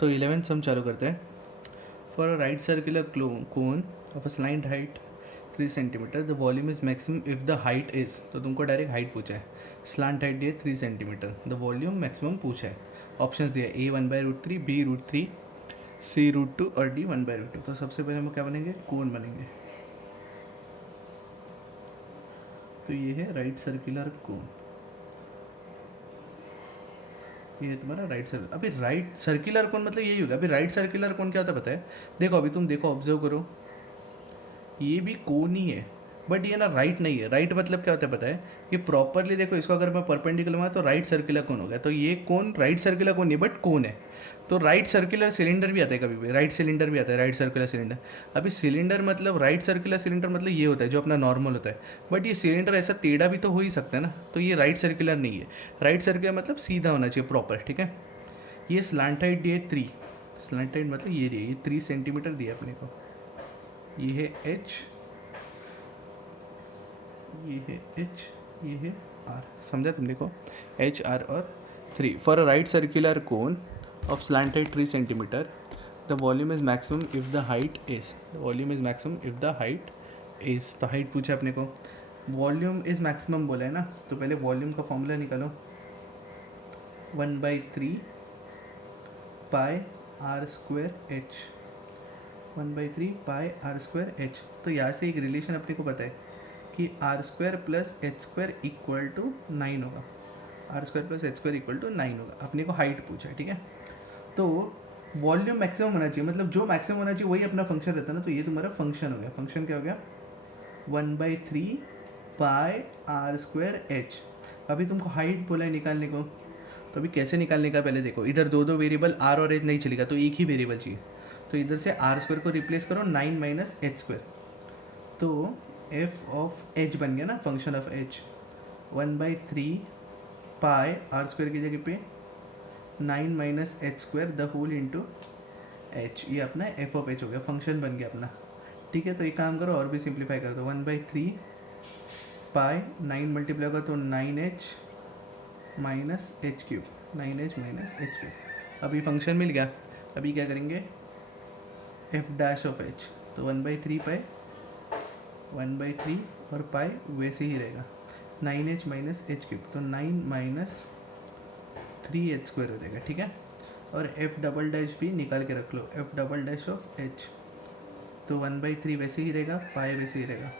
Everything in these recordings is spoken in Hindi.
तो 11th सम चालू करते हैं. For a right circular cone of a slant height 3 centimetre the volume is maximum if the height is. तो तुमको डायरेक्ट हाइट पूछा है, स्लांट हाइट दिए 3 सेंटीमीटर, द वॉल्यूम मैक्सिमम पूछा है. ऑप्शंस दिया ए 1/√3, बी √3, सी √2 और डी 1/√2. तो सबसे पहले हम क्या बनेंगे, कोन बनेंगे. तो ये है राइट सर्कुलर कोन, ये है तुम्हारा राइट सर्कुलर. अभी राइट सर्कुलर कोन मतलब यही होगा. अभी राइट सर्कुलर कोन क्या होता है पता है? देखो अभी तुम देखो, ऑब्जर्व करो, ये भी कोन ही है बट ये ना राइट नहीं है. राइट मतलब क्या होता है पता है? ये प्रॉपरली देखो, इसको अगर मैं परपेंडिकुलर माना तो राइट सर्कुलर कोन हो गया. तो ये कोन राइट सर्कुलर कोन नहीं बट कोन है. तो राइट सर्कुलर सिलेंडर भी आता है, कभी भी राइट सिलेंडर भी आता है, राइट सर्कुलर सिलेंडर. अभी सिलेंडर मतलब राइट सर्कुलर सिलेंडर मतलब ये होता है जो अपना नॉर्मल होता है. बट ये सिलेंडर ऐसा टेढ़ा भी तो हो ही सकता है ना. तो ये राइट सर्कुलर नहीं है. राइट सर्कुलर मतलब सीधा होना चाहिए, प्रॉपर. ठीक है. ये स्लांट हाइट दिए 3, स्लांट हाइट मतलब ये 3 सेंटीमीटर दिया अपने को. ये है एच, ये है एच, ये है आर. समझा तुम? देखो एच आर और 3. For a right circular cone of slanted 3 centimetre the volume is maximum if the height is. The volume is maximum if the height is. तो हाइट पूछा अपने को, वॉल्यूम इज मैक्सिमम बोला है ना. तो पहले वॉल्यूम का फॉर्मूला निकालो, 1/3 pi r square h. 1/3 pi r square h. तो यहाँ से एक रिलेशन अपने को पता है कि r square plus h square equal to 9 होगा. R square plus h square equal to 9 होगा. अपने को हाइट पूछा है. ठीक है. तो वॉल्यूम मैक्सिमम होना चाहिए, मतलब जो मैक्सिमम होना चाहिए वही अपना फंक्शन रहता है ना. तो ये तुम्हारा फंक्शन हो गया. फंक्शन क्या हो गया? 1/3 पाई आर स्क्वायर एच. अभी तुमको हाइट बोला है निकालने को, तो अभी कैसे निकालने का पहले देखो. इधर दो दो वेरिएबल आर और एच नहीं चलेगा, तो एक ही वेरिएबल चाहिए. तो इधर से आर स्क्वायर को रिप्लेस करो 9 माइनस एच स्क्वायर. तो एफ ऑफ एच बन गया ना, function of h. 1/3 pi r square की जगह पे 9 minus h square the whole into h. ये अपना एफ ऑफ एच हो गया, फंक्शन बन गया अपना. ठीक है. तो एक काम करो और भी सिंप्लीफाई कर दो. 1/3 पाई 9 मल्टीप्लाई होगा तो 9h minus H cube, 9h minus H cube. अभी फंक्शन मिल गया. अभी क्या करेंगे, एफ डैश ऑफ एच. तो 1/3 पाई 1/3 और पाई वैसे ही रहेगा, 9h माइनस एच क्यूब. तो 9 माइनस 3h स्क्वायर हो जाएगा. ठीक है. और एफ डबल डैश भी निकाल के रख लो, f double dash of h. तो 1/3 वैसे ही रहेगा, पाई वैसे ही रहेगा.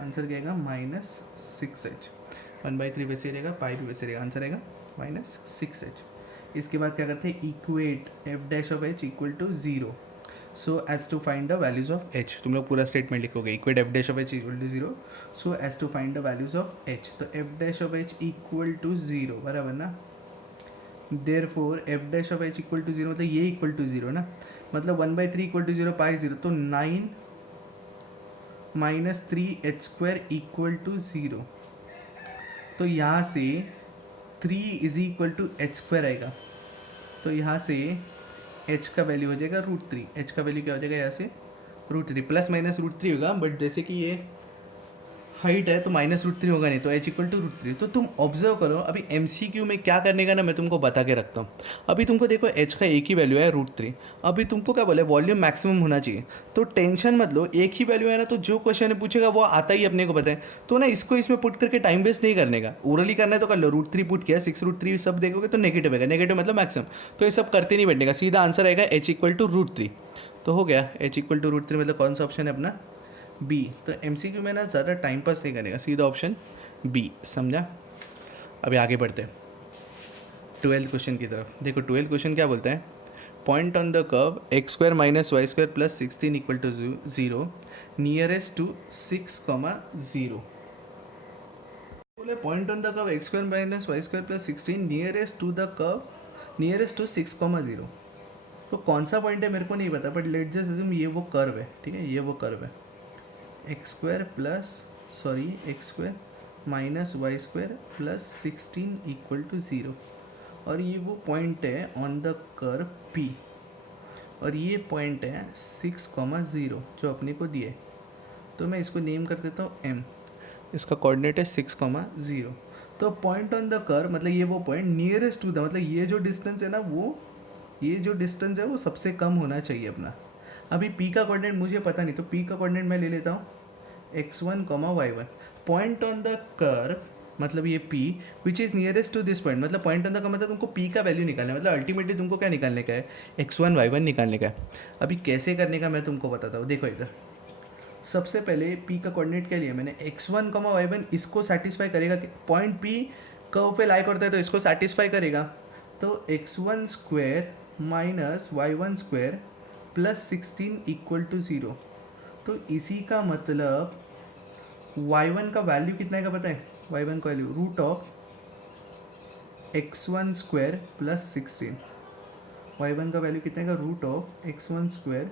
आंसर क्या आएगा? -6h. 1/3 वैसे ही रहेगा, पाई भी वैसे रहेगा. आंसर रहेगा -6h. इसके बाद क्या करते हैं, equate f dash of h equal to 0 so as to find the values of h. तुम लोग पूरा स्टेटमेंट लिखोगे, equate f dash of h equal to 0 so as to find the values of h. तो f dash of h equal to 0 बराबर ना. Therefore f dash of h equal to 0 मतलब ये इक्वल टू 0 ना. मतलब 1/3 इक्वल टू 0, पाई 0. तो 9 minus 3h square equal to 0. तो यहाँ से 3 is equal to h square आएगा. तो यहाँ से h का वैल्यू हो जाएगा √3. h का वैल्यू क्या हो जाएगा यहाँ से? √3. प्लस माइनस √3 होगा, बट जैसे कि ये हाइट है तो -√3 होगा नहीं, तो h इक्वल टू √3. तो तुम ऑब्जर्व करो, अभी MCQ में क्या करने का ना मैं तुमको बता के रखता हूँ. अभी तुमको देखो h का एक ही वैल्यू है √3. अभी तुमको क्या बोले, वॉल्यूम मैक्सिमम होना चाहिए. तो टेंशन मत लो, एक ही वैल्यू है ना, तो जो क्वेश्चन पूछेगा वो आता ही अपने को पता है. तो ना इसको इसमें पुट करके टाइम वेस्ट नहीं करने का. ओरली करना है तो कर लो. √3 पुट किया, 6√3 सब देखोगे तो नेगेटिव है, नेगेटिव मतलब मैक्सिमम. तो ये सब करते नहीं बैठने का, सीधा आंसर आएगा h इक्वल टू √3. तो हो गया h इक्वल टू √3, मतलब कौन सा ऑप्शन है अपना? बी. तो MCQ में ना ज़्यादा टाइम पास नहीं करेगा, सीधा ऑप्शन बी. समझा? अभी आगे बढ़ते हैं 12th क्वेश्चन की तरफ. देखो 12th क्वेश्चन क्या बोलता है, point on the curve x square minus y square plus 16 equal to 0 nearest to 6,0. बोले point on the curve x square minus y square plus 16 nearest to the curve nearest to 6,0. तो कौन सा पॉइंट है मेरे को नहीं पता, बट लेट जस्ट अज्यूम ये वो कर्व है. ठीक है, ये वो कर्व है. X square minus y square plus 16 equal to 0. और ये वो पॉइंट है ऑन द कर्व P. और ये पॉइंट है 6,0 जो अपने को दिए. तो मैं इसको नेम कर देता हूँ M. इसका कोऑर्डिनेट है 6,0. तो पॉइंट ऑन द कर्व मतलब ये वो पॉइंट नियरेस्ट टू द, मतलब ये जो डिस्टेंस है ना वो ये जो डिस्टेंस है वो सबसे कम होना चाहिए अपना। अभी p का कोऑर्डिनेट मुझे पता नहीं, तो p का कोऑर्डिनेट मैं ले लेता हूँ x1, y1। Point on the curve मतलब ये p which is nearest to this point, मतलब पॉइंट ऑन द का मतलब तुमको p का वैल्यू निकालना है, मतलब अल्टीमेटली तुमको क्या निकालने का है, x1 y1 निकालने का है। अभी कैसे करने का मैं तुमको बताता हूँ, देखो इधर सबसे पहले p का कोऑर्डिनेट क्या लिया मैंने, x1, y1 इसको सेटिस्फाई करेगा कि पॉइंट p कर्व पे लाई करता है तो इसको सेटिस्फाई करेगा। तो x1 square minus y1 square plus 16 equal to 0। तो इसी का मतलब y1 का वैल्यू कितना है का पता है, y1 का value root of x1 square plus 16। y1 का वैल्यू कितने का, root of x1 square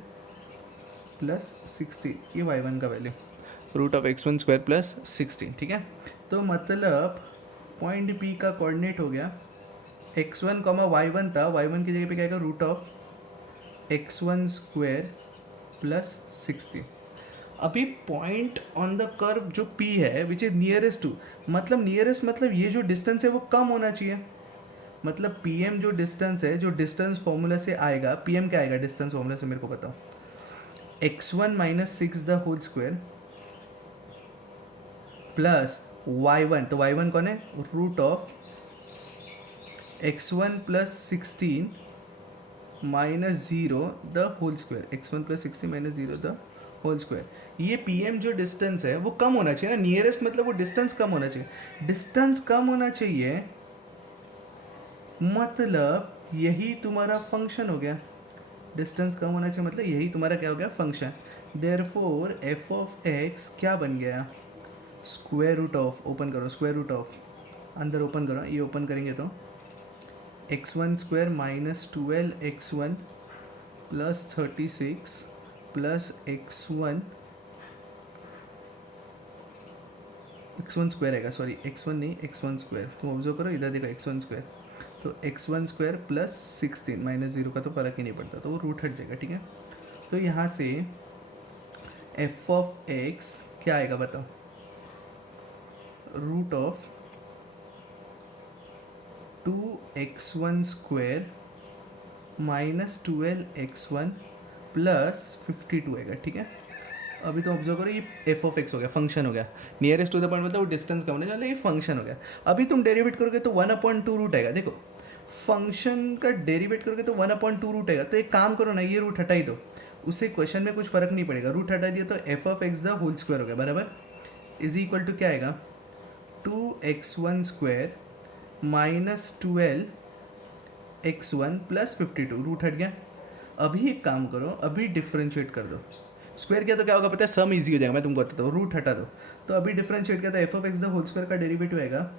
plus 16, ये y1 का value root of x1 square plus 16, ठीक है। तो मतलब पॉइंट P का कोऑर्डिनेट हो गया x1, y1 था, y1 की जगह पे क्या आएगा, root of x1 square plus 16। अभी पॉइंट ऑन द कर्व जो P है विच इज नियरेस्ट टू, मतलब नियरेस्ट मतलब ये जो डिस्टेंस है वो कम होना चाहिए, मतलब PM जो डिस्टेंस है, जो डिस्टेंस फॉर्मूला से आएगा, PM क्या आएगा डिस्टेंस फॉर्मूला से मेरे को बताओ, x1 minus 6 the whole square plus y1, तो y1 कौन है, root of x1 plus 16 minus 0 the whole square, x1 plus 16 minus 0 the whole square. ये PM जो डिस्टेंस है वो कम होना चाहिए ना, नियरेस्ट मतलब वो डिस्टेंस कम होना चाहिए, डिस्टेंस कम होना चाहिए मतलब यही तुम्हारा फंक्शन हो गया, डिस्टेंस कम होना चाहिए मतलब यही तुम्हारा क्या हो गया, function. Therefore f of x क्या बन गया, स्क्वायर रूट ऑफ, ओपन करो स्क्वायर रूट ऑफ, अंदर ओपन करो, ये ओपन करेंगे तो x1 square minus 12x1 plus 36 plus x1 square आएगा, सॉरी x1 नहीं x1 स्क्वायर, तुम ऑब्जर्व करो इधर देखो x1 स्क्वायर, तो x1 स्क्वायर प्लस 16 माइनस 0 का तो फर्क ही नहीं पड़ता, तो वो रूट हट जाएगा, ठीक है। तो यहाँ से f ऑफ x क्या आएगा बताओ, root of 2x1 square minus 12x1 plus 52 आएगा, ठीक है। अभी तो ऑब्जर्व करो ये f ऑफ x हो गया, फंक्शन हो गया, नियरेस्ट टू द पॉइंट मतलब वो डिस्टेंस कम होने वाला, ये फंक्शन हो गया। अभी तुम डेरिवेट करोगे तो 1/2 रूट आएगा, देखो फंक्शन का डेरिवेट करोगे तो 1/2 रूट आएगा, तो एक काम करो ना, ये रूट हटा ही दो, उससे क्वेश्चन में कुछ फर्क नहीं पड़ेगा, रूट हटा दिया तो f of x the whole square हो गया बराबर, इज इक्वल टू क्या आएगा, 2x1 square minus 12x1 plus 52, root हट गया। अभी एक काम करो, अभी डिफ्रेंशिएट कर दो, स्क्वायर किया तो क्या होगा पता है, सम इजी हो जाएगा, मैं तुमको बताता हूँ, रूट हटा दो, तो अभी डिफ्रेंशिएट किया तो f of x the whole square का डेरिवेटिव आएगा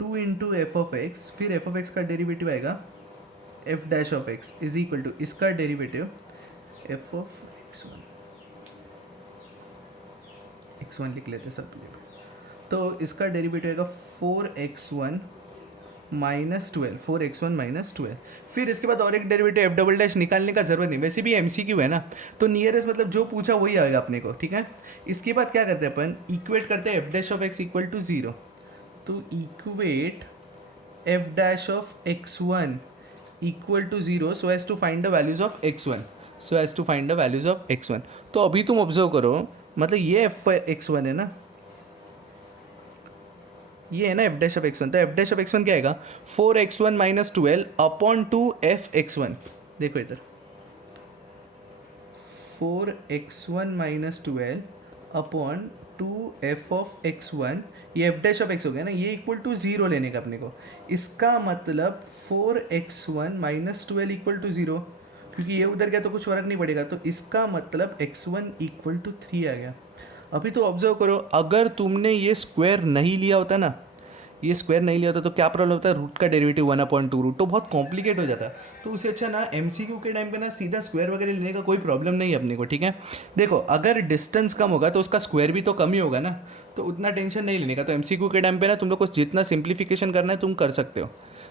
2 इंटू एफ ऑफ एक्स, फिर f ऑफ x का डेरिवेटिव आएगा f dash of x is equal to इसका डेरिवेटिव f ऑफ x1 लिख लेते सब, तो इसका डेरिवेटिव आएगा 4x1 माइनस 12, 4x1 माइनस 12। फिर इसके बाद और एक डेरिवेटिव एफ डबल डैश निकालने का जरूरत नहीं, वैसे भी MCQ है ना, तो नियरेस्ट मतलब जो पूछा वही आएगा अपने को, ठीक है। इसके बाद क्या करते हैं अपन, इक्वेट करते हैं f dash of x equal to 0, तो equate f dash of x1 equal to 0 so as to find the values of x1, so as to find the values of x1। तो अभी तुम ऑब्जर्व करो, मतलब ये f(x1) है ना, ये है ना एफ डैश ऑफ x1, तो एफ डैश ऑफ x1 क्या आएगा, 4x1 माइनस 12 अपॉन 2f(x1), देखो इधर 4x1 minus 12 upon 2f of x1, ये एफ डैश ऑफ x हो गया ना, ये इक्वल टू 0 लेने का अपने को, इसका मतलब 4x1 माइनस 12 इक्वल टू 0, क्योंकि ये उधर गया तो कुछ फर्क नहीं पड़ेगा, तो इसका मतलब x1 इक्वल टू 3 आ गया। अभी तो ऑब्जर्व करो, अगर तुमने ये स्क्वायर नहीं लिया होता ना, ये स्क्वायर नहीं लिया होता तो क्या प्रॉब्लम होता है, रूट का डेरिवेटिव 1/2 रूट, तो बहुत कॉम्प्लिकेट हो जाता है। तो उससे अच्छा ना MCQ के टाइम पे ना सीधा स्क्वायर वगैरह लेने का कोई प्रॉब्लम नहीं है अपने को, ठीक है। देखो अगर डिस्टेंस कम होगा तो उसका स्क्वायर भी तो कम ही होगा ना, तो उतना टेंशन नहीं लेने का। तो MCQ के टाइम पे ना तुम लोग को जितना सिंप्लीफिकेशन करना है तुम कर सकते हो,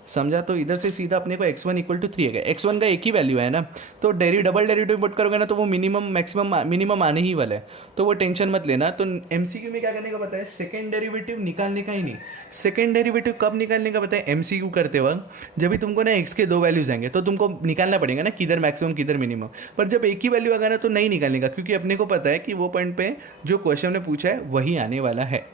समझा। तो इधर से सीधा अपने को x1 इक्वल टू 3 है, x1 का एक ही वैल्यू है ना, तो डबल डेरिवेटिव पुट करोगे ना तो वो मिनिमम मैक्सिमम मिनिमम आने ही वाला है, तो वो टेंशन मत लेना। तो एमसीक्यू में क्या करने का पता है, सेकंड डेरिवेटिव निकालने का ही नहीं। सेकंड डेरिवेटिव कब निकालने का पता है, एमसीक्यू करते वक्त जब भी तुमको ना x के दो वैल्यूज आएंगे तो तुमको निकालना पड़ेगा ना किधर मैक्सिमम किधर मिनिमम। पर जब एक ही वैल्यू आएगा ना तो नहीं निकालने का, क्योंकि अपने को पता है कि वो पॉइंट पे जो क्वेश्चन ने पूछा है वही आने वाला है।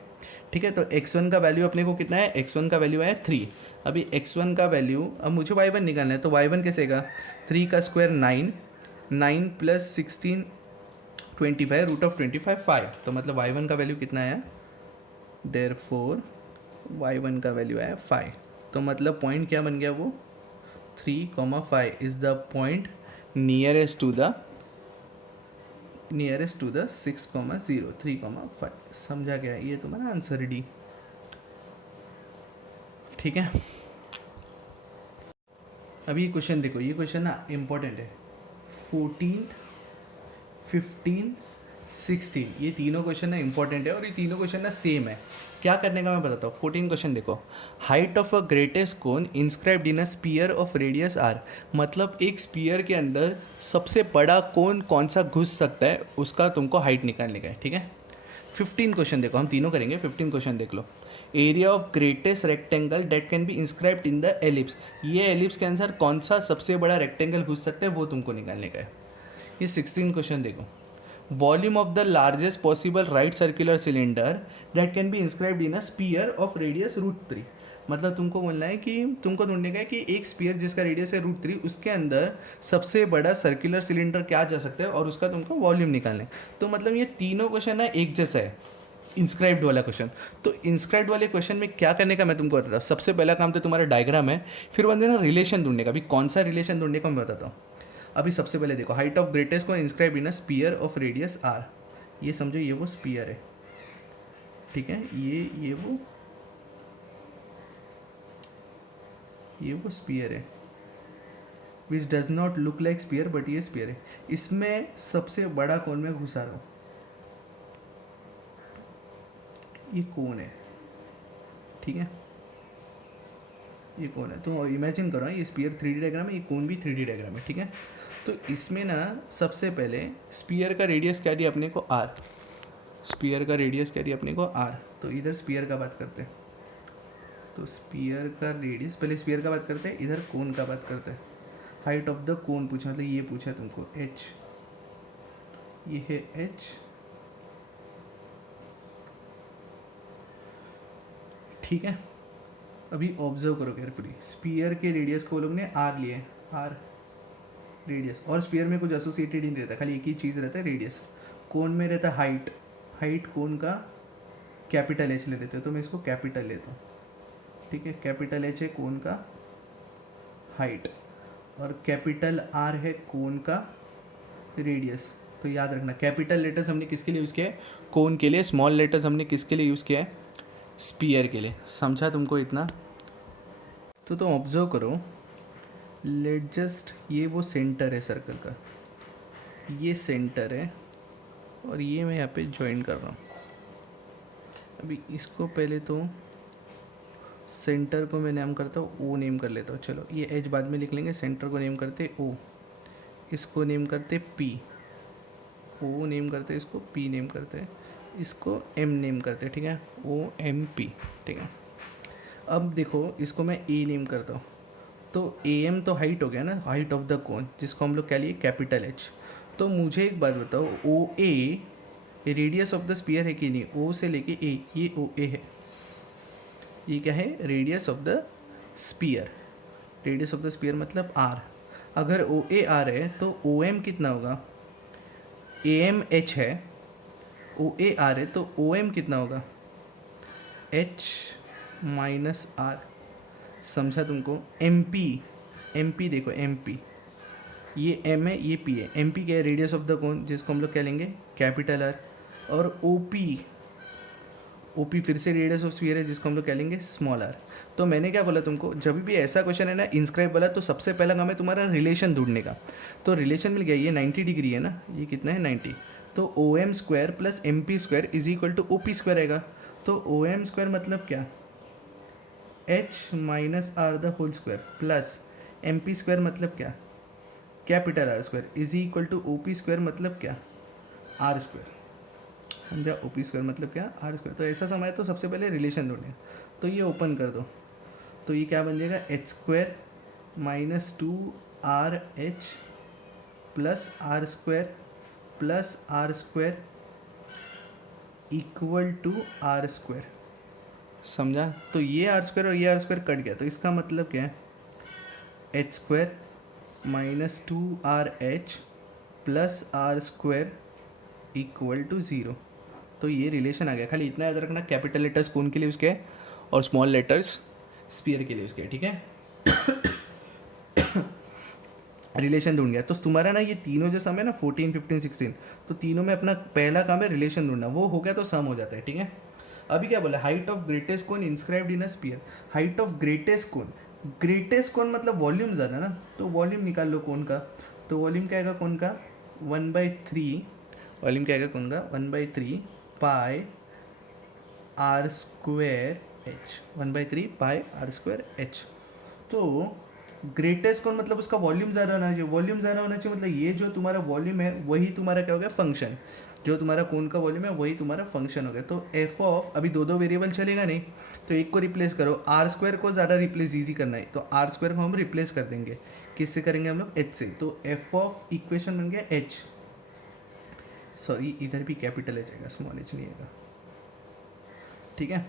ठीक है, तो x1 का वैल्यू अपने को कितना है, x1 का वैल्यू है 3। अभी x1 का वैल्यू अब मुझे y1 निकालना है, तो y1 कैसे आएगा, 3 का स्क्वायर 9, 9 प्लस 16 25, रूट ऑफ 25 5, तो मतलब y1 का वैल्यू कितना है, देयरफॉर y1 का वैल्यू है 5। तो मतलब पॉइंट क्या बन गया वो 3,5 is the point nearest to the 6,0 3,5। समझा गया, ये तुम्हारा आंसर डी। ठीक है, अभी ये क्वेश्चन देखो, ये क्वेश्चन ना इम्पोर्टेंट है। 14, 15, 16, ये तीनों क्वेश्चन ना इंपॉर्टेंट है और ये तीनों क्वेश्चन ना सेम है। क्या करने का मैं बताता हूँ। 14 क्वेश्चन देखो, height of a greatest cone inscribed in a sphere of radius r, मतलब एक स्पीयर के अंदर सबसे बड़ा कोन कौन सा घुस सकता है उसका तुमको हाइट निकालने का है। ठीक है, 15 क्वेश्चन देखो, हम तीनों करेंगे। 15 क्वेश्चन देख लो, area of greatest rectangle that can be inscribed in the ellipse, ये एलिप्स के अंदर कौन सा सबसे बड़ा रेक्टेंगल घुस सकता है वो तुमको निकालने का है। ये 16 क्वेश्चन देखो, volume of the largest possible right circular cylinder that can be inscribed in a sphere of radius √3, मतलब तुमको बोलना है कि तुमको ढूंढने का है कि एक स्पीयर जिसका रेडियस है √3 उसके अंदर सबसे बड़ा सर्कुलर सिलेंडर क्या जा सकता है और उसका तुमको वॉल्यूम निकालना है। तो मतलब ये तीनों क्वेश्चन ना एक जैसा है, इंस्क्राइब्ड वाला क्वेश्चन। तो इंस्क्राइब्ड वाले क्वेश्चन में क्या करने का मैं तुमको बता रहा हूँ। सबसे पहला काम तो तुम्हारा डायग्राम है, फिर बंदे ना रिलेशन ढूंढने का। अभी कौन सा रिलेशन ढूंढने का मैं बताता हूँ। अभी सबसे पहले देखो, हाइट ऑफ ग्रेटेस्ट को inscribe in a sphere of radius r, ये समझो ये वो स्पीयर है। ठीक है, ये वो स्पीयर है which does not look like sphere but ये स्पीयर है। इसमें सबसे बड़ा कोन में घुसा रहा हूँ, ये कोन है। ठीक है, ये कोन है, तो इमेजिन करो ये स्पीयर 3D डायग्राम है, ये कोन भी 3D डायग्राम है। ठीक है, तो इसमें ना सबसे पहले स्पीयर का रेडियस क्या दिया अपने को r, स्पीयर का रेडियस क्या दिया अपने को r, तो इधर स्पीयर का बात करते हैं। तो स्पीयर का रेडियस, पहले स्पीयर का बात करते हैं, इधर कोन का बात करते हैं। हाइट ऑफ द कोन पूछा, मतलब ये पूछा तुमको h, ये है h, ठीक है। अभी ऑब्जर्व करो केयरफुली, स्पीयर के रेडियस को लोग ने r लिए, r रेडियस, और स्पीयर में कुछ एसोसिएटेड ही नहीं रहता, खाली एक ही चीज़ रहता है रेडियस। कोन में रहता है हाइट, हाइट कोन का कैपिटल एच ले लेते हो, तो मैं इसको कैपिटल लेता हूँ। ठीक है, कैपिटल एच है कोन का हाइट और कैपिटल आर है कोन का रेडियस। तो याद रखना कैपिटल लेटर्स हमने किसके लिए यूज़ किया है, कोन के लिए, स्मॉल लेटर्स हमने किसके लिए यूज़ किया है, स्पीयर के लिए। समझा तुमको इतना। तो ऑब्जर्व करो, लेट जस्ट, ये वो सेंटर है सर्कल का, ये सेंटर है और ये मैं यहाँ पे ज्वाइन कर रहा हूँ। अभी इसको पहले तो सेंटर को मैं नेम करता हूँ ओ नेम कर लेता हूँ। चलो ये एच बाद में लिख लेंगे, सेंटर को नेम करते ओ, इसको नेम करते पी, ओ नेम करते इसको, पी नेम करते इसको, एम नेम करते। ठीक है, ओ एम पी। ठीक है, अब देखो इसको मैं ए नेम करता हूँ, तो ए एम तो हाइट हो गया ना, हाइट ऑफ द कोन, जिसको हम लोग क्या लिए कैपिटल एच। तो मुझे एक बात बताओ, ओ ए रेडियस ऑफ द स्पीयर है कि नहीं, ओ से लेके ए, ये ओ ए है, ये क्या है, radius of the sphere. Radius of the sphere मतलब आर। अगर ओ ए आर है तो ओ एम कितना होगा, ए एम एच है, ओ ए आर है तो ओ एम कितना होगा, एच माइनस आर। समझा तुमको। एम पी देखो, एम पी ये एम है, ये पी है। एम पी क्या है, रेडियस ऑफ द कोन, जिसको हम लोग क्या लेंगे कैपिटल आर। और ओ पी फिर से रेडियस ऑफ स्फीयर है, जिसको हम लोग क्या लेंगे स्मॉल आर। तो मैंने क्या बोला तुमको, जब भी ऐसा क्वेश्चन है ना इंस्क्राइब वाला, तो सबसे पहला काम है तुम्हारा रिलेशन ढूंढने का। तो रिलेशन मिल गया, ये 90 डिग्री है ना, ये कितना है 90, तो O M square plus M P square is equal to O P square आएगा। तो ओ एम स्क्वायर मतलब क्या, h minus r the whole square plus M P square मतलब क्या, capital R square is equal to O P square मतलब क्या, आर स्क्वायर। समझा, ओ पी स्क्वायर मतलब क्या, आर स्क्वायर। तो ऐसा समय तो सबसे पहले रिलेशन ढूंढें, तो ये ओपन कर दो, तो ये क्या बन जाएगा, h square minus two r h plus r square equal to r square. समझा, तो ये आर स्क्वायर और ये आर स्क्वायर कट गया, तो इसका मतलब क्या है, h square minus two r h plus r square equal to zero. तो ये रिलेशन आ गया। खाली इतना याद रखना, कैपिटल लेटर्स कोन के लिए उसके और स्मॉल लेटर्स स्पीयर के लिए उसके, ठीक है। रिलेशन ढूंढ गया, तो तुम्हारा ना ये तीनों जो सम है ना 14, 15, 16, तो तीनों में अपना पहला काम है रिलेशन ढूंढना, वो हो गया तो सम हो जाता है, ठीक है। अभी क्या बोला, height of greatest cone inscribed in a sphere. Height of greatest cone मतलब वॉल्यूम ज़्यादा ना, तो वॉल्यूम निकाल लो कोन का, तो वॉल्यूम क्या आएगा कोन का 1/3, वॉल्यूम क्या आएगा कोन का 1/3 pi r square h, 1/3 pi r square h. तो ग्रेटेस्ट कौन मतलब उसका वॉल्यूम ज़्यादा होना चाहिए, वॉल्यूम ज़्यादा होना चाहिए मतलब ये जो तुम्हारा वॉल्यूम है वही तुम्हारा क्या हो गया, फंक्शन। जो तुम्हारा कोन का वॉल्यूम है वही तुम्हारा फंक्शन हो गया। तो एफ ऑफ, अभी दो दो वेरिएबल चलेगा नहीं, तो एक को रिप्लेस करो, आर स्क्वायर को ज़्यादा रिप्लेस ईजी करना है, तो आर स्क्वायर को हम रिप्लेस कर देंगे, किससे करेंगे हम लोग, एच से। तो एफ ऑफ इक्वेशन बन गया एच, सॉरी इधर भी कैपिटल एच आएगा, स्मॉल एच नहीं आएगा, ठीक है।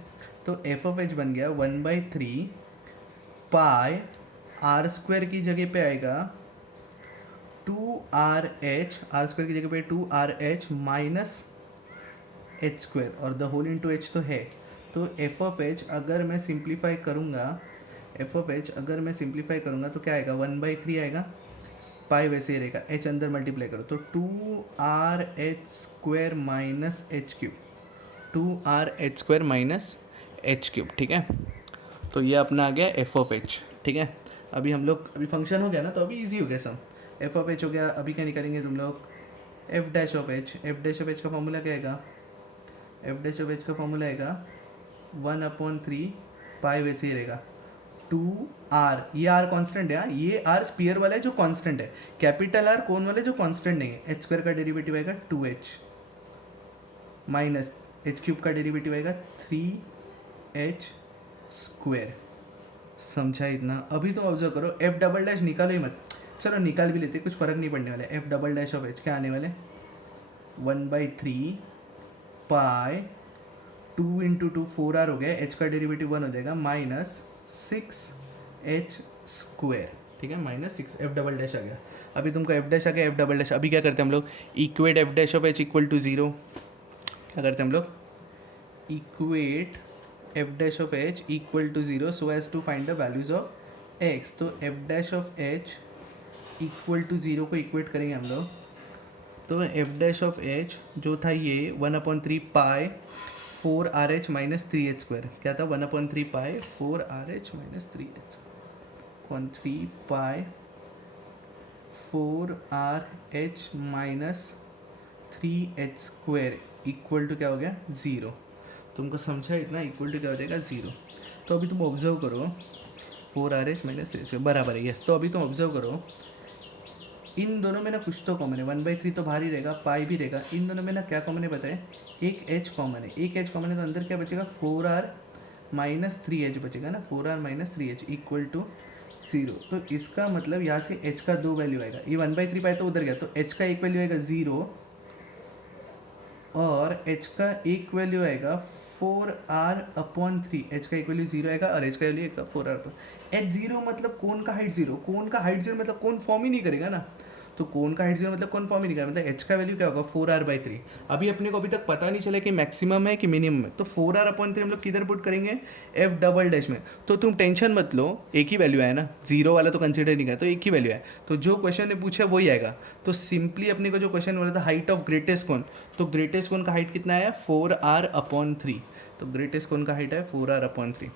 तो एफ ऑफ एच बन गया 1/3 पाई आर स्क्वायर की जगह पे आएगा 2RH, आर स्क्वायर की जगह पे 2RH माइनस एच स्क्वायर, और द होल इंटू एच तो है। तो एफ ऑफ एच अगर मैं सिंप्लीफाई करूँगा, एफ ऑफ एच अगर मैं सिंप्लीफाई करूँगा तो क्या आएगा 1/3 आएगा, पाई वैसे ही रहेगा, एच अंदर मल्टीप्लाई करो तो 2RH square minus H cube, 2RH square minus H cube, ठीक है। तो ये अपना आ गया एफ ऑफ एच, ठीक है। अभी हम लोग, अभी फंक्शन हो गया ना, तो अभी इजी हो गया सम, एफ ऑफ एच हो गया। अभी क्या निकालेंगे तुम लोग, F dash of H, F dash of H का फॉर्मूला क्या आएगा, एफ डैश ऑफ एच का फॉर्मूला आएगा 1/3 पाई वैसे ही रहेगा 2R, ये आर कांस्टेंट है, ये आर स्पीयर वाला है जो कांस्टेंट है, कैपिटल आर कोन वाले जो कांस्टेंट नहीं है। एच स्क्वायर का डेरिवेटिव आएगा 2H माइनस एच क्यूब का डेरिवेटिव आएगा 3H स्क्वायर। समझा इतना। अभी तो ऑब्जर्व करो, एफ डबल डैश निकालो ही मत, चलो निकाल भी लेते, कुछ फर्क नहीं पड़ने वाला है। F double dash of H क्या आने वाले 1/3 पाई 2 इंटू 2 4R हो गया, एच का डेरिवेटिव 1 हो जाएगा माइनस 6H स्क्वायर, ठीक है, माइनस 6, एफ डबल डैश आ गया। अभी तुमको एफ डैश आ गया, एफ डबल डैश। अभी क्या करते हैं हम लोग, equate f dash of h equal to 0, क्या करते हैं हम लोग, equate f dash of h equal to 0 so as to find the values of x. तो f dash of h equal to 0 को इक्वेट करेंगे हम लोग, तो एफ डैश ऑफ एच जो था ये 1/3 pi 4RH minus 3H square, क्या था 1/3 pi 4RH minus 3H, 3 pi 4RH minus 3H square equal to क्या हो गया 0। तुमको समझा इतना, इक्वल टू क्या हो जाएगा 0। तो अभी तुम ऑब्जर्व करो 4RH माइनस 3H बराबर है, यस। तो अभी तुम ऑब्जर्व करो, इन दोनों में ना कुछ तो कॉमन है, 1/3 तो बाहर ही रहेगा, पाई भी रहेगा, इन दोनों में ना क्या कॉमन है बताए, एक H कॉमन है, एक H कॉमन है, तो अंदर क्या बचेगा 4R माइनस 3H बचेगा ना, 4R minus 3H equal to 0। तो इसका मतलब यहाँ से H का 2 वैल्यू आएगा, ये 1/3 पाई तो उधर गया, तो H का एक वैल्यू आएगा 0 और H का एक वैल्यू आएगा 4R/3, H का एक वैल्यू 0 आएगा और H का वैल्यू आएगा 4R। H 0 मतलब कोन का हाइट 0, कोन का हाइट 0 मतलब कोन फॉर्म ही नहीं करेगा ना, तो कोन का हाइट 0 मतलब कोन फॉर्म ही नहीं करेगा, मतलब H का वैल्यू क्या होगा 4R/3। अभी अपने को अभी तक पता नहीं चला कि मैक्सिमम है कि मिनिमम है, तो 4R/3 हम लोग किधर पुट करेंगे, एफ डबल डैश में। तो तुम टेंशन मत लो, एक ही वैल्यू आया ना, 0 वाला तो कंसिडर नहीं किया, तो एक ही वैल्यू है, तो जो क्वेश्चन ने पूछा वही आएगा। तो सिंपली अपने को जो क्वेश्चन बोला था हाइट ऑफ ग्रेटेस्ट कोन, तो ग्रेटेस्ट कोन का हाइट कितना आया 4R/3, तो ग्रेटेस्ट कोन का हाइट है 4R/3।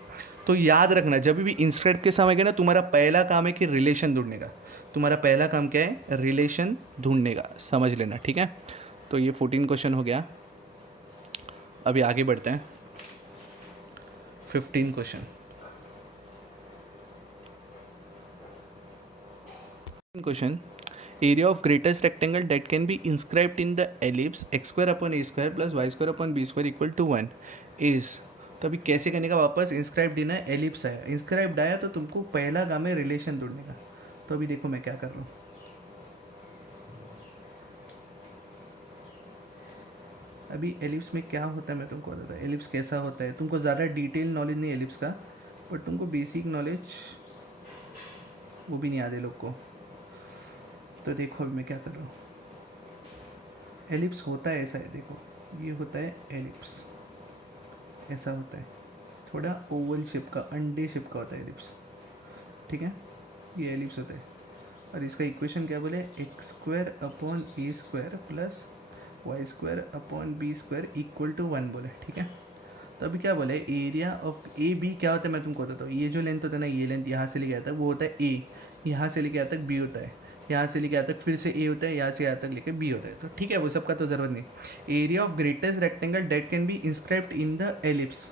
तो याद रखना, जब भी इंस्क्राइब के समय ना, तुम्हारा पहला काम है कि रिलेशन ढूंढने का, तुम्हारा पहला काम क्या है, रिलेशन ढूंढने का, समझ लेना, ठीक है। तो ये 14 क्वेश्चन हो गया। अभी आगे बढ़ते हैं 15 question. Question: area of greatest rectangle that can be inscribed in the ellipse x square upon a square plus y square upon b square equal to 1 is। तो अभी कैसे करने का, वापस इंस्क्राइब्ड इन एलिप्स आया, इंस्क्राइब्ड आया तो तुमको पहला काम है रिलेशन ढूंढने का। तो अभी देखो मैं क्या कर रहा हूँ। अभी एलिप्स में क्या होता है मैं तुमको बताता हूँ, एलिप्स कैसा होता है। तुमको ज़्यादा डिटेल नॉलेज नहीं एलिप्स का, बट तुमको बेसिक नॉलेज वो भी नहीं आते लोग को। तो देखो अभी मैं क्या कर रहा हूँ। एलिप्स होता है ऐसा है, देखो ये होता है एलिप्स, ऐसा होता है, थोड़ा ओवल शेप का, अंडे शेप का होता है एलिप्स, ठीक है। ये एलिप्स होता है और इसका इक्वेशन क्या बोले, x square upon a square plus y square upon b square equal to 1 बोले, ठीक है। तो अभी क्या बोले, एरिया ऑफ ए बी क्या होता है मैं तुमको बताता हूँ। ये जो लेंथ होता है ना, ये लेंथ यहाँ से लेके आता है वो होता है ए, यहाँ से लेके आता है बी होता है, यहाँ से लेके आता तक फिर से ए होता है, यहाँ से यहाँ तक लेके बी होता है। तो ठीक है, वो सबका तो ज़रूरत नहीं। Area of greatest rectangle that can be inscribed in the ellipse.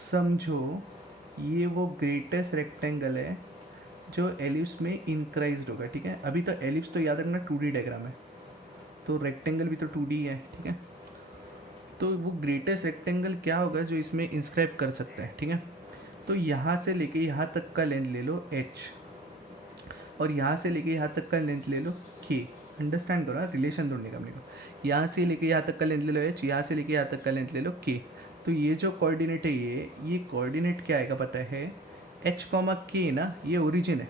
समझो ये वो ग्रेटेस्ट रेक्टेंगल है जो एलिप्स में इंक्राइज्ड होगा, ठीक है। अभी तो एलिप्स तो याद रखना 2D डायग्राम है, तो रेक्टेंगल भी तो 2D है, ठीक है। तो वो ग्रेटेस्ट रेक्टेंगल क्या होगा जो इसमें इंस्क्राइब कर सकता है, ठीक है। तो यहाँ से लेके यहाँ तक का लेंथ ले लो h, और यहाँ से लेके यहाँ तक का लेंथ ले लो k। अंडरस्टैंड करो, रिलेशन ढूंढने का मेरे को। यहाँ से लेके यहाँ तक का लेंथ ले लो h, यहाँ से लेके यहाँ तक का लेंथ ले लो k। तो ये जो कोऑर्डिनेट है, ये कोऑर्डिनेट क्या आएगा पता है, h कॉमा k ना, ये ओरिजिन है,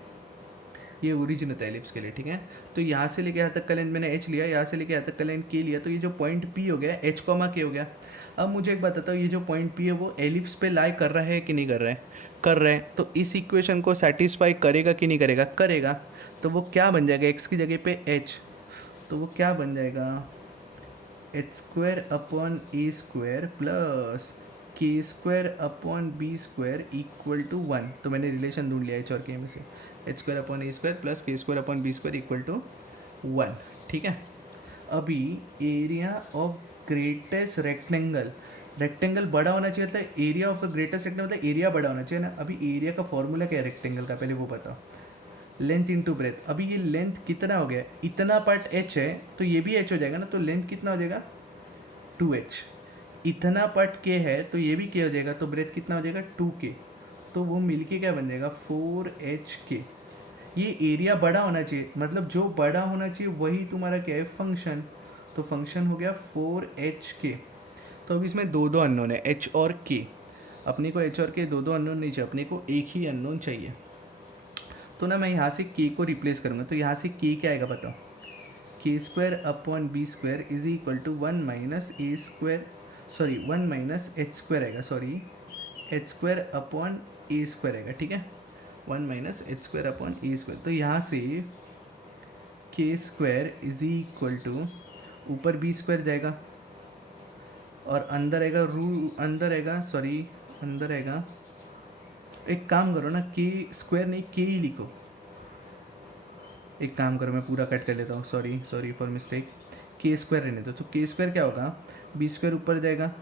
ये ओरिजिन होता है एलिप्स के लिए, ठीक है। तो यहाँ से लेके यहाँ तक का लेंथ मैंने h लिया, यहाँ से लेके यहाँ तक का लेंथ k लिया, तो ये जो पॉइंट p हो गया h कॉमा k हो गया। अब मुझे एक बात बताओ, ये जो पॉइंट p है वो एलिप्स पे लाई कर रहा है कि नहीं कर रहा है, कर रहा है। तो इस इक्वेशन को सेटिस्फाई करेगा कि नहीं करेगा, करेगा। तो वो क्या बन जाएगा, x की जगह पे h, तो वो क्या बन जाएगा, h square upon a square plus k square upon b square equal to 1। तो मैंने रिलेशन ढूंढ लिया एच और के में से, h square upon a square plus k square upon b square equal to 1, ठीक है। अभी area of greatest rectangle, rectangle बड़ा होना चाहिए, मतलब area of the greatest rectangle मतलब एरिया बड़ा होना चाहिए ना। अभी एरिया का फॉर्मूला क्या है रेक्टेंगल का, पहले वो बताओ। Length into breadth. अभी ये लेंथ कितना हो गया, इतना पार्ट h है तो ये भी h हो जाएगा ना, तो लेंथ कितना हो जाएगा 2h। इतना पार्ट k है तो ये भी k हो जाएगा, तो ब्रेथ कितना हो जाएगा 2k। तो वो मिलके क्या बन जाएगा 4hk। ये एरिया बड़ा होना चाहिए, मतलब जो बड़ा होना चाहिए वही तुम्हारा क्या है फंक्शन। तो फंक्शन हो गया 4hk। तो अब इसमें दो दो अननोन है, h और k। अपने को h और k दो दो अननोन नहीं चाहिए, अपने को एक ही अननोन चाहिए। तो ना मैं यहाँ से k को रिप्लेस करूँगा, तो यहाँ से k क्या आएगा बताओ, k square upon b square is equal to 1 minus a square, sorry 1 minus h square आएगा, sorry h square upon a square आएगा, ठीक है। 1 minus h square upon a square. तो यहाँ से k square is equal to, ऊपर बी स्क्वायर जाएगा और अंदर आएगा अंदर आएगा, सॉरी अंदर आएगा, एक काम करो ना, के स्क्वायर नहीं के ही लिखो। एक काम करो मैं पूरा कट कर लेता हूँ, सॉरी फॉर मिस्टेक, के स्क्वायर रहने दो। तो के स्क्वायर क्या होगा, बी स्क्वायर ऊपर जाएगा,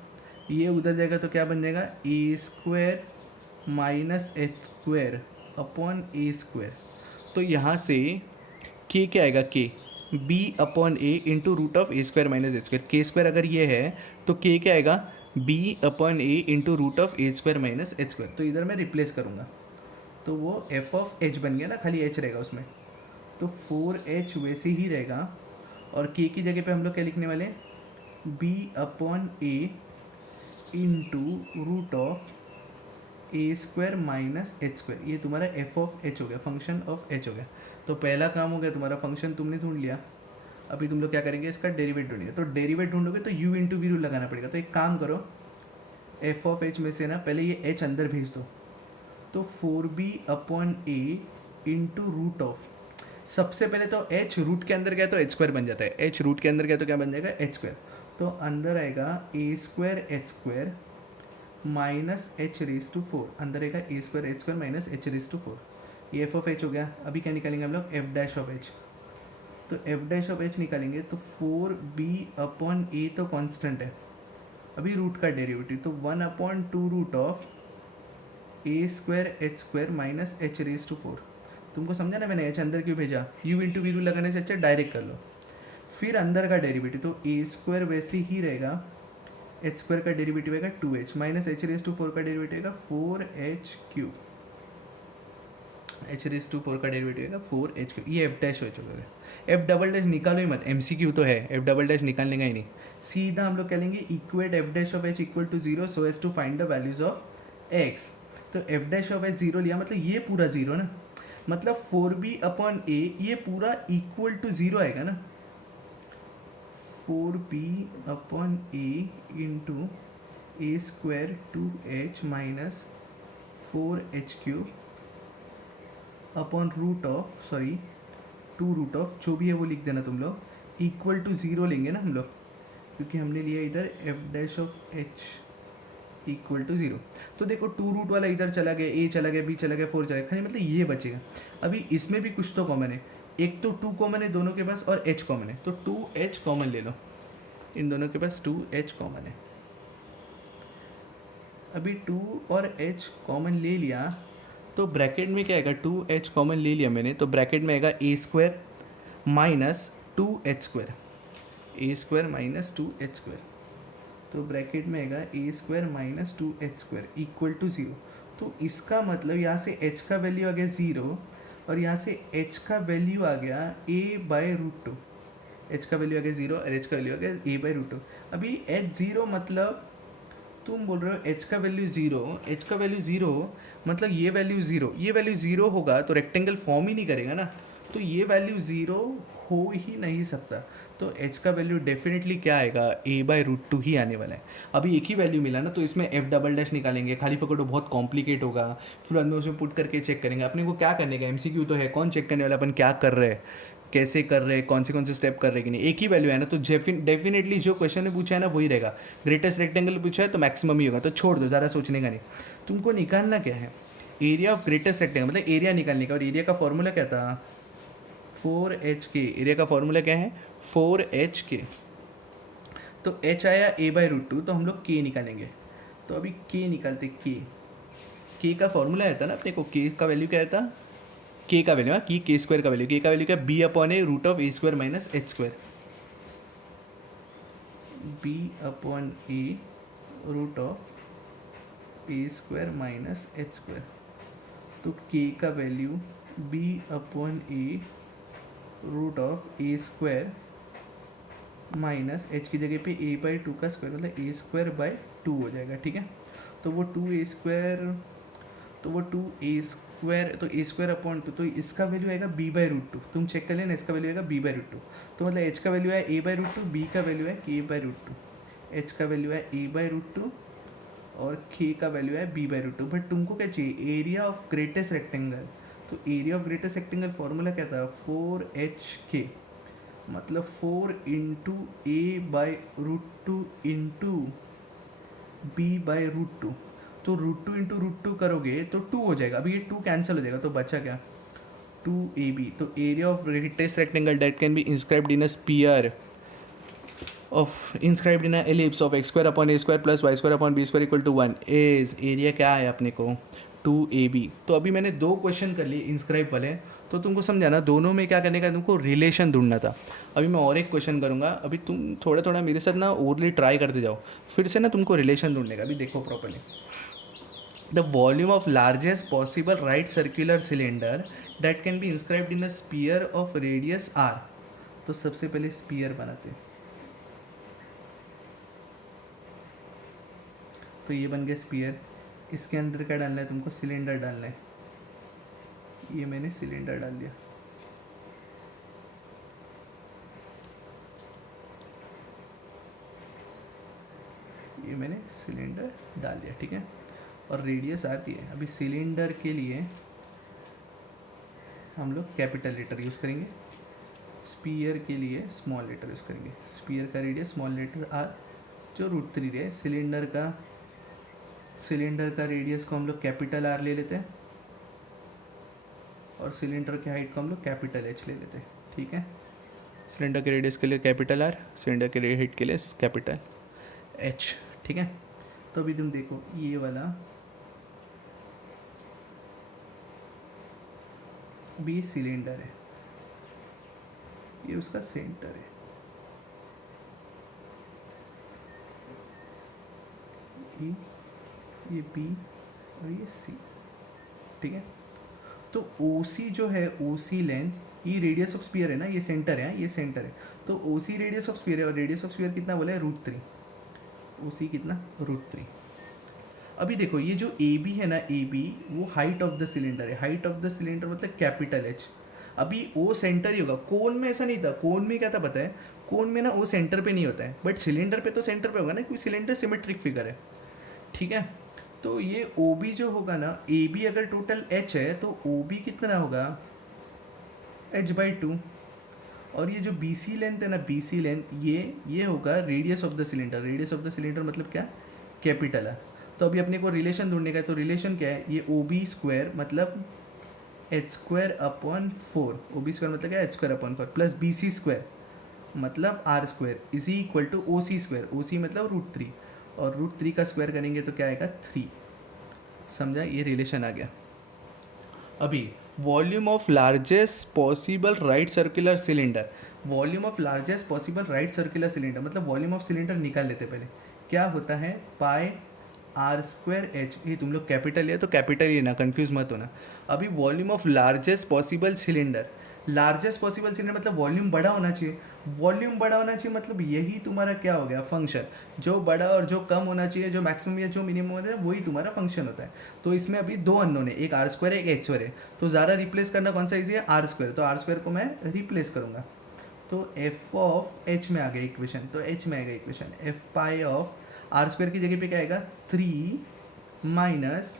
ये उधर जाएगा, तो क्या बन जाएगा a square minus h square upon a square. तो यहाँ से के क्या आएगा, k b upon a into root of a square minus h square. K square अगर ये है तो के क्या आएगा b upon a into root of a square minus h square. तो इधर मैं रिप्लेस करूँगा तो वो एफ ऑफ एच बन गया ना, खाली एच रहेगा उसमें, तो 4h वैसे ही रहेगा। और k की जगह पे हम लोग क्या लिखने वाले, b upon a into root of a square minus h square. ये तुम्हारा एफ ऑफ एच हो गया, फंक्शन ऑफ एच हो गया। तो पहला काम हो गया तुम्हारा, फंक्शन तुमने ढूंढ लिया। अभी तुम लोग क्या करेंगे, इसका डेरिवेट ढूंढेंगे। तो डेरिवेट ढूंढोगे तो u इंटू वी रूल लगाना पड़ेगा। तो एक काम करो, एफ ऑफ एच में से ना पहले ये h अंदर भेज दो, तो 4b upon a into root of, सबसे पहले तो h रूट के अंदर गया तो एच स्क्वायर बन जाता है, h रूट के अंदर गया तो क्या बन जाएगा एच स्क्वायर। तो अंदर आएगा a square h square minus h raise to 4, अंदर आएगा a square h square minus h raise to 4। ये एफ ऑफ एच हो गया। अभी क्या निकालेंगे हम लोग, एफ डैश ऑफ एच। तो एफ डैश ऑफ एच निकालेंगे तो 4b अपॉन ए तो कांस्टेंट है, अभी रूट का डेरिवेटिव, तो 1 upon 2 root of a square h square minus h raise to 4। तुमको समझा ना मैंने एच अंदर क्यों भेजा, यू इंटू वी लगाने से अच्छा डायरेक्ट कर लो। फिर अंदर का डेरिवेटिव तो ए स्क्वायर वैसे ही रहेगा, एच स्क्वायर का डेरिवेटिव आएगा 2h minus h raise to 4 का डेरिवेटिव आएगा 4h3, एच रेस टू 4 का डेरिवेटिव आएगा 4h3। ये एफ डैश हो चुका है। एफ डबल डैश निकालो ही मत, एमसीक्यू तो है, एफ डबल डैश निकालने का ही नहीं। सीधा हम लोग कह लेंगे equate f dash of h equal to 0 so as to find the values of x. तो एफ डैश ऑफ एच 0 लिया मतलब ये पूरा 0 ना, मतलब 4b अपॉन ए ये पूरा इक्वल टू 0 आएगा ना, 4b upon a into a square 2h minus 4h3 upon root of sorry 2 root of जो भी है वो लिख देना तुम लोग, इक्वल टू 0 लेंगे ना हम लोग, क्योंकि हमने लिया इधर f dash of h equal to 0। तो देखो 2 रूट वाला इधर चला गया, ए चला गया, बी चला गया, 4 चला गया, खाली मतलब ये बचेगा। अभी इसमें भी कुछ तो कॉमन है, एक तो 2 कॉमन है दोनों के पास और h कॉमन है, तो 2h कॉमन ले लो, इन दोनों के पास 2h कॉमन है। अभी 2 और h कॉमन ले लिया तो ब्रैकेट में क्या आएगा, 2h कॉमन ले लिया मैंने, तो ब्रैकेट में आएगा a square minus 2h square, a square minus 2h square, तो ब्रैकेट में आएगा a square minus 2h square equal to 0। तो इसका मतलब यहाँ से h का वैल्यू आ गया 0 और यहाँ से h का वैल्यू आ गया a/√2, h का वैल्यू आ गया 0 और h का वैल्यू आ गया a/√2। अभी h 0 मतलब तुम बोल रहे हो h का वैल्यू 0, h का वैल्यू 0 मतलब ये वैल्यू 0, ये वैल्यू 0 होगा तो रेक्टेंगल फॉर्म ही नहीं करेगा ना, तो ये वैल्यू 0 हो ही नहीं सकता। तो h का वैल्यू डेफिनेटली क्या आएगा, a/√2 ही आने वाला है। अभी एक ही वैल्यू मिला ना, तो इसमें f डबल डैश निकालेंगे, खाली पकड़ो बहुत कॉम्प्लिकेट होगा, फिर बाद में उसमें पुट करके चेक करेंगे। अपने को क्या करने का, एमसीक्यू तो है, कौन चेक करने वाला, अपन क्या कर रहे हैं, कैसे कर रहे हैं, कौन से स्टेप कर रहे हैं कि नहीं, एक ही वैल्यू है ना, तो डेफिनेटली जो क्वेश्चन ने पूछा है ना वही रहेगा। ग्रेटेस्ट रेक्टेंगल पूछा है तो मैक्सिमम ही होगा, तो छोड़ दो, ज़्यादा सोचने का नहीं। तुमको निकालना क्या है, एरिया ऑफ ग्रेटेस्ट रेक्टेंगल, मतलब एरिया निकालने का, और एरिया का फॉर्मूला क्या था, 4h के, एरिया का फॉर्मूला क्या है 4h के। तो h आया a/√2, तो हम लोग k निकालेंगे। तो अभी k निकालते, k का फॉर्मूला आया था ना अपने को, k का वैल्यू क्या आया था, k का वैल्यू k स्क्वायर का वैल्यू, k का वैल्यू क्या, b upon a root of a square minus h square, b upon a root of a square minus h square. तो k का value b upon a root of a square minus h की जगह पे a/2 का स्क्वायर, मतलब ए स्क्वायर बाय 2 हो जाएगा, ठीक है। तो वो 2a स्क्वायर, तो वो 2a स्क्वायर, तो a स्क्वायर अपॉन 2, तो इसका वैल्यू आएगा b/√2, तुम चेक कर लेना, इसका वैल्यू आएगा b/√2। तो मतलब h का वैल्यू है a/√2, b का वैल्यू है k/√2, h का वैल्यू है a/√2 और k का वैल्यू है b/√2। बट तुमको क्या चाहिए, एरिया ऑफ ग्रेटेस्ट रेक्टेंगल। तो area of greatest rectangle formula क्या था, 4h मतलब 4 इंटू a/√2 इंटू b/√2। तो √2 इंटू √2 करोगे तो 2 हो जाएगा, अभी ये 2 कैंसिल हो जाएगा, तो बचा क्या 2ab। तो area of greatest rectangle that can be inscribed in a sphere of inscribed in a ellipse of x square upon a square plus y square upon b square equal to 1 is, area क्या है अपने को 2ab। तो अभी मैंने 2 क्वेश्चन कर लिए इंस्क्राइब वाले, तो तुमको समझाना दोनों में क्या करने का, तुमको रिलेशन ढूंढना था। अभी मैं और एक क्वेश्चन करूँगा, अभी तुम थोड़ा थोड़ा मेरे साथ ना ओरली ट्राई करते जाओ, फिर से ना तुमको रिलेशन ढूंढने का। अभी देखो properly, the volume of largest possible right circular cylinder that can be inscribed in a sphere of radius r। तो सबसे पहले स्पीयर बनाते हैं, तो ये बन गया स्पीयर। इसके अंदर क्या डालना है तुमको, सिलेंडर डालना है, ये मैंने सिलेंडर डाल दिया। ये मैंने सिलेंडर डाल दिया, ठीक है। और रेडियस आती है, अभी सिलेंडर के लिए हम लोग कैपिटल लेटर यूज़ करेंगे, स्पीयर के लिए स्मॉल लेटर यूज़ करेंगे। स्पीयर का रेडियस स्मॉल लेटर आर जो √3 है, सिलेंडर का रेडियस को हम लोग कैपिटल आर ले लेते हैं और सिलेंडर के हाइट को हम लोग कैपिटल एच ले लेते हैं, ठीक है। सिलेंडर के रेडियस के लिए कैपिटल आर, सिलेंडर के हाइट के लिए कैपिटल एच, ठीक है। तो अभी तुम देखो बी सिलेंडर है, ये उसका सेंटर है, ये बी और ये सी, ठीक है। तो ओ सी जो है, ओ सी लेंथ, ये रेडियस ऑफ स्फीयर है ना, ये सेंटर है, ये सेंटर है। तो ओ सी रेडियस ऑफ स्फीयर है, और रेडियस ऑफ स्फीयर कितना बोला है, √3। ओ सी कितना, √3। अभी देखो ये जो ए बी है ना, ए बी वो हाइट ऑफ द सिलेंडर है, हाइट ऑफ द सिलेंडर मतलब कैपिटल एच। अभी ओ सेंटर ही होगा, कोन में ऐसा नहीं था, कोन में क्या था पता है, कोन में ना ओ सेंटर पे नहीं होता है, बट सिलेंडर पे तो सेंटर पे होगा ना, क्योंकि सिलेंडर सिमेट्रिक फिगर है, ठीक है। तो ये ओ बी जो होगा ना, ए बी अगर टोटल एच है तो ओ बी कितना होगा, h/2। और ये जो बी सी लेंथ है ना, बी सी लेंथ ये होगा radius of the cylinder. Radius of the cylinder मतलब क्या, कैपिटल है। तो अभी अपने को रिलेशन ढूंढने का है, तो रिलेशन क्या है, ये ओ बी स्क्वायर मतलब h²/4, ओ बी स्क्वायर मतलब क्या, h²/4 plus B C square मतलब r² is equal to O C square, O C मतलब √3, और √3 का स्क्वायर करेंगे तो क्या आएगा, 3। समझा, ये रिलेशन आ गया। अभी volume of largest possible right circular cylinder, volume of largest possible right circular cylinder मतलब वॉल्यूम ऑफ सिलेंडर निकाल लेते पहले, क्या होता है, πr²h, ये तुम लोग कैपिटल है तो कैपिटल ही ना, कंफ्यूज मत होना। अभी volume of largest possible cylinder, largest possible cylinder मतलब वॉल्यूम बड़ा होना चाहिए, वॉल्यूम बड़ा होना चाहिए मतलब यही तुम्हारा क्या हो गया, फंक्शन। जो बड़ा और जो कम होना चाहिए, जो मैक्सिमम या जो मिनिमम होता है, वही तुम्हारा फंक्शन होता है। तो इसमें अभी दो अननोन है, एक r² है, एक h² है, तो ज़्यादा रिप्लेस करना कौन सा ईजी है, r², तो r² को मैं रिप्लेस करूँगा, तो f ऑफ h में आ गया इक्वेशन, तो h में आएगा equation, f pi of r² की जगह पे क्या आएगा, 3 minus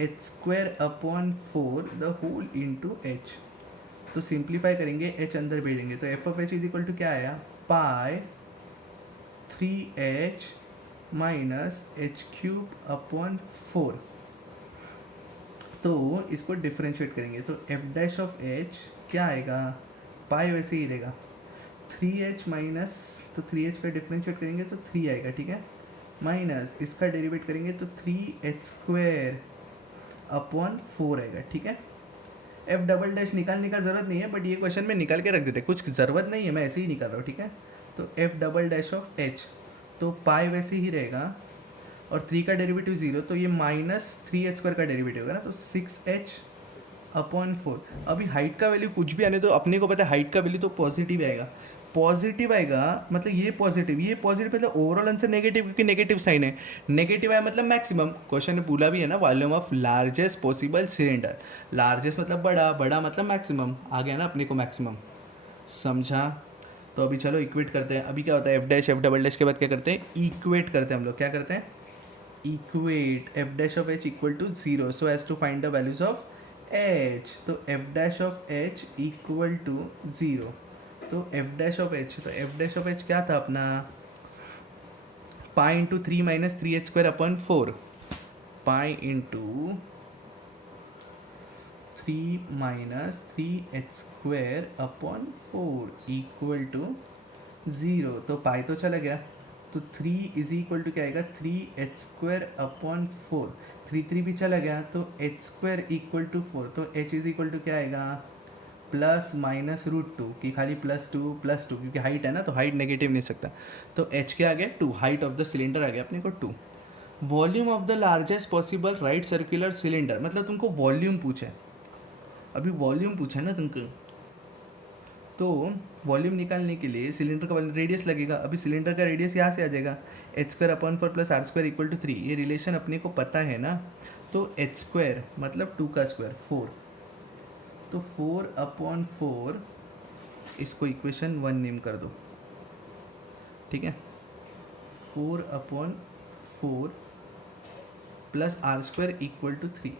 h²/4 the whole into h। तो सिंप्लीफाई करेंगे, h अंदर भेजेंगे, तो f of h is equal to क्या आया, π3h माइनस h³/4। तो इसको डिफ्रेंशिएट करेंगे, तो f' ऑफ h क्या आएगा, पाई वैसे ही रहेगा, 3h माइनस, तो 3h का डिफ्रेंशिएट करेंगे तो 3 आएगा, ठीक है, माइनस इसका डेरिवेट करेंगे तो 3h²/4 आएगा, ठीक है। f" निकालने का ज़रूरत नहीं है, बट ये क्वेश्चन में निकाल के रख देते, कुछ ज़रूरत नहीं है, मैं ऐसे ही निकाल रहा हूँ, ठीक है। तो f" ऑफ h, तो पाई वैसे ही रहेगा, और 3 का डेरिवेटिव 0, तो ये -3h² का डेरिवेटिव होगा ना, तो 6h/4। अभी हाइट का वैल्यू कुछ भी आने, तो अपने को पता है हाइट का वैल्यू तो पॉजिटिव आएगा, पॉजिटिव आएगा मतलब ये पॉजिटिव मतलब ओवरऑल आंसर नेगेटिव, क्योंकि नेगेटिव साइन है, नेगेटिव आया मतलब मैक्सिमम। क्वेश्चन ने बोला भी है ना, volume of largest possible cylinder, largest मतलब बड़ा, बड़ा मतलब मैक्सिमम, आ गया ना अपने को मैक्सिमम, समझा। तो अभी चलो इक्वेट करते हैं। अभी क्या होता है, f' के बाद क्या करते हैं, इक्वेट करते हैं हम लोग, क्या करते हैं, equate f' of h equal to 0 so as to find the values of h। तो f' of h equal to 0, तो f' ऑफ h, तो f' ऑफ h क्या था अपना, pi into 3 minus 3h²/4, pi into 3 minus 3h²/4 equal to 0, तो पाई तो चला गया, तो 3 इज इक्वल टू क्या आएगा, 3h²/4, 3 भी चला गया, तो h² इक्वल टू 4, तो h इज इक्वल टू क्या आएगा, प्लस माइनस √2, कि खाली +2 +2, क्योंकि हाइट है ना, तो हाइट नेगेटिव नहीं सकता, तो h क्या आ गया, 2, हाइट ऑफ द सिलेंडर आ गया अपने को 2। Volume of the largest possible right circular cylinder, मतलब तुमको वॉल्यूम पूछा है, अभी वॉल्यूम पूछा है ना तुमको, तो वॉल्यूम निकालने के लिए सिलेंडर का रेडियस लगेगा। अभी सिलेंडर का रेडियस यहाँ से आ जाएगा, h²/4 plus r² equal to 3, ये रिलेशन अपने को पता है ना, तो h² मतलब 2 का स्क्वायर 4, तो 4/4, इसको इक्वेशन 1 नेम कर दो, ठीक है, 4/4 प्लस r² इक्वल टू 3,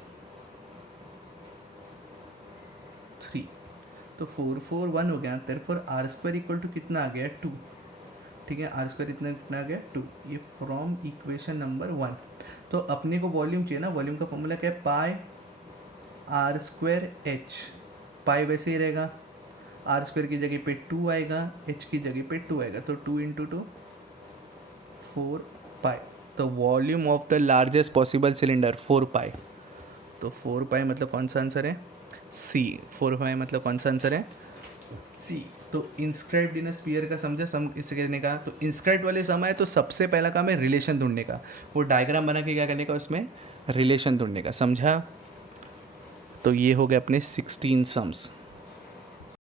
तो 4 4 1 हो गया, देयरफॉर r² इक्वल टू कितना आ गया, 2, ठीक है, r² कितना आ गया, 2, ये फ्रॉम इक्वेशन नंबर 1। तो अपने को वॉल्यूम चाहिए ना, वॉल्यूम का फॉर्मूला क्या है, पाई r²h, पाई वैसे ही रहेगा, r² की जगह पे 2 आएगा, h की जगह पे 2 आएगा, तो 2 × 2 4 पाई, तो volume of the largest possible cylinder 4 पाई, तो 4 पाई मतलब कौन सा आंसर है, सी। 4 5 मतलब कौन सा आंसर है? सी। तो इंस्क्राइब्ड इन अ स्फीयर का समझा सम इसे कहने का। तो इंस्क्राइब्ड वाले सम है तो सबसे पहला काम है रिलेशन ढूंढने का, वो डायग्राम बना के क्या करने का, उसमें रिलेशन ढूंढने का, समझा? तो ये हो गए अपने 16 सम्स।